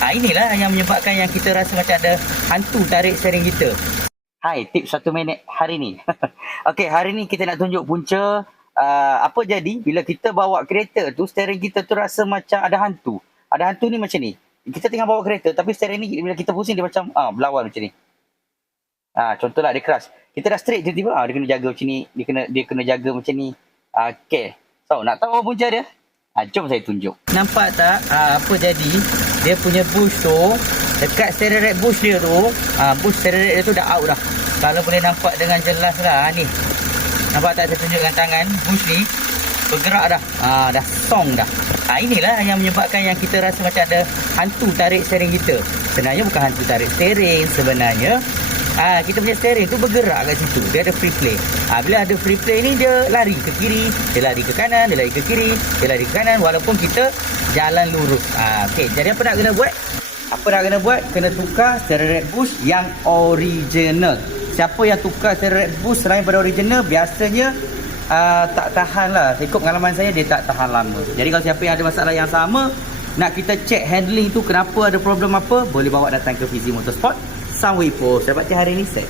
Inilah yang menyebabkan yang kita rasa macam ada hantu tarik steering kita. Hai, tips 1 minit hari ni. Okey, hari ni kita nak tunjuk punca apa jadi bila kita bawa kereta tu, steering kita tu rasa macam ada hantu. Ada hantu ni macam ni. Kita tengah bawa kereta tapi steering ni bila kita pusing dia macam berlawan macam ni. Contohlah dia keras. Kita dah straight tiba-tiba dia kena jaga macam ni, dia kena jaga macam ni. Okey. So, nak tahu apa punca dia? Jom saya tunjuk. Nampak tak apa jadi? Dia punya bush tu dekat steering rack bush dia tu, bush steering rack dia tu dah out dah. Kalau boleh nampak dengan jelas lah ni. Nampak tak saya tunjukkan tangan bush ni bergerak dah. Dah song dah. Inilah yang menyebabkan yang kita rasa macam ada hantu tarik steering kita. Sebenarnya bukan hantu tarik steering, sebenarnya kita punya steering tu bergerak kat situ. Dia ada free play. Bila ada free play ni dia lari ke kiri, dia lari ke kanan, dia lari ke kiri, dia lari ke kanan walaupun kita jalan lurus. Okey, jadi apa nak kena buat? Apa nak kena buat? Kena tukar steering rack bush yang original. Siapa yang tukar steering rack bush selain pada original biasanya tak tahan lah. Ikut pengalaman saya dia tak tahan lama. Jadi kalau siapa yang ada masalah yang sama, nak kita check handling tu kenapa, ada problem apa, boleh bawa datang ke Fizi Motorsport Sunway Post. Saya baca hari ni set.